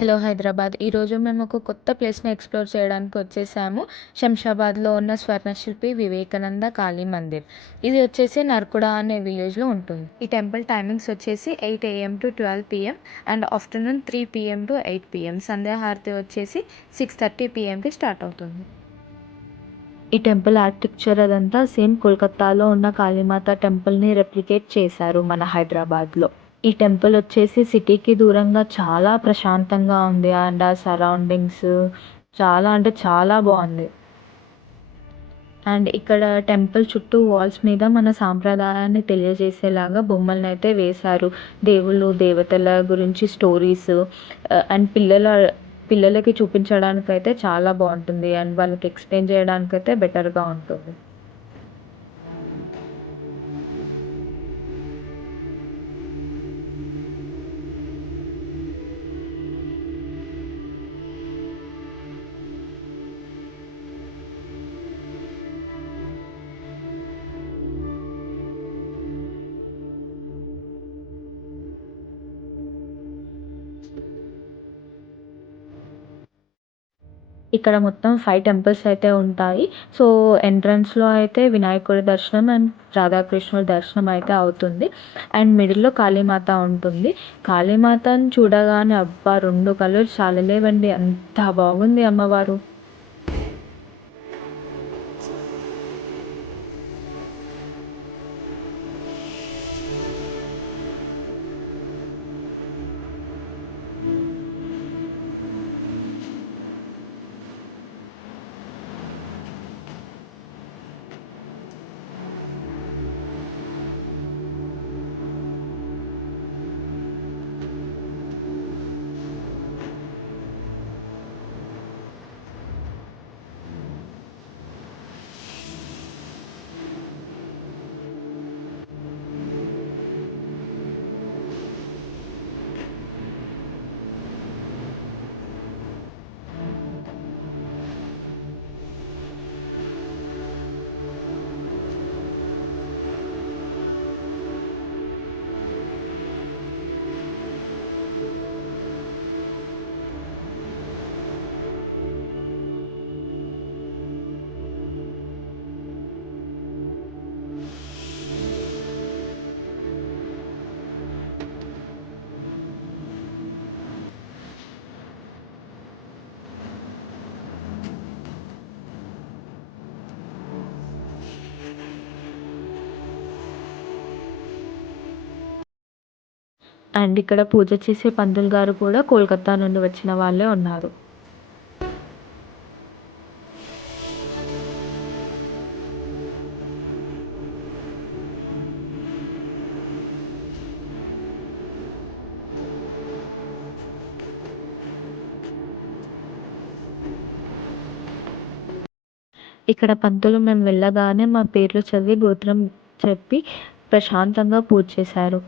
Hello Hyderabad. ఈరోజు మేము ఒక కొత్త ప్లేస్‌ని ఎక్స్‌ప్లోర్ చేయడానికి వచ్చేసాము. శంషాబాద్‌లో ఉన్న స్వర్ణశిల్పి వివేకానంద కాళీ మందిర్. ఇది వచ్చేసి నర్కుడ అనే విలేజ్‌లో ఉంటుంది. ఈ టెంపుల్ టైమింగ్స్ వచ్చేసి 8 AM to 12 PM and afternoon 3 PM to 8 PM. సంధ్యాహారతి వచ్చేసి 6:30 PMకి స్టార్ట్ అవుతుంది. ఈ టెంపుల్ ఆర్కిటెక్చర్ అదంతా సేమ్ కోల్కతాలో ఉన్న కాళీమాత టెంపుల్‌ని రెప్లికేట్ చేశారు మన హైదరాబాద్‌లో. ఈ టెంపుల్ వచ్చేసి సిటీకి దూరంగా చాలా ప్రశాంతంగా ఉంది. అండ్ ఆ సరౌండింగ్స్ చాలా అంటే చాలా బాగుంది. అండ్ ఇక్కడ టెంపుల్ చుట్టూ వాల్స్ మీద మన సాంప్రదాయాన్ని తెలియజేసేలాగా బొమ్మలనైతే వేశారు. దేవుళ్ళు, దేవతల గురించి స్టోరీస్ అండ్ పిల్లలకి చూపించడానికైతే చాలా బాగుంటుంది. అండ్ వాళ్ళకి ఎక్స్‌ప్లెయిన్ చేయడానికైతే బెటర్‌గా ఉంటుంది. ఇక్కడ మొత్తం 5 టెంపుల్స్ అయితే ఉంటాయి. సో, ఎంట్రన్స్‌లో అయితే వినాయకుడి దర్శనం అండ్ రాధాకృష్ణుడి దర్శనం అయితే అవుతుంది. అండ్ మిడిల్‌లో కాళీమాత ఉంటుంది. కాళీమాతను చూడగానే అబ్బా! 2 కళ్ళు చాలలేవండి. అంత బాగుంది అమ్మవారు. అండ్ ఇక్కడ పూజ చేసే పంతులు గారు కూడా కోల్కతా నుండి వచ్చిన వాళ్ళే ఉన్నారు. ఇక్కడ పంతులు మేము వెళ్ళగానే మా పేర్లు చదివి గోత్రం చెప్పి ప్రశాంతంగా పూజ చేశారు.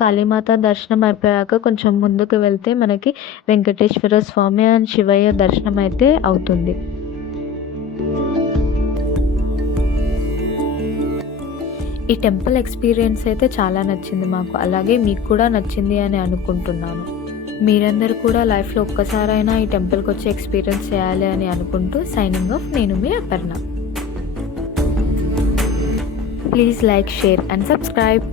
కాళీమాత దర్శనం అయిపోయాక కొంచెం ముందుకు వెళ్తే మనకి వెంకటేశ్వర స్వామి అండ్ శివయ్య దర్శనం అయితే అవుతుంది. ఈ టెంపుల్ ఎక్స్పీరియన్స్ అయితే చాలా నచ్చింది మాకు. అలాగే మీకు కూడా నచ్చింది అని అనుకుంటున్నాను. మీరందరూ కూడా లైఫ్లో ఒక్కసారైనా ఈ టెంపుల్కి వచ్చి ఎక్స్పీరియన్స్ చేయాలి అని అనుకుంటూ సైనింగ్ ఆఫ్. నేను మీ Aparna. Please like, share and subscribe.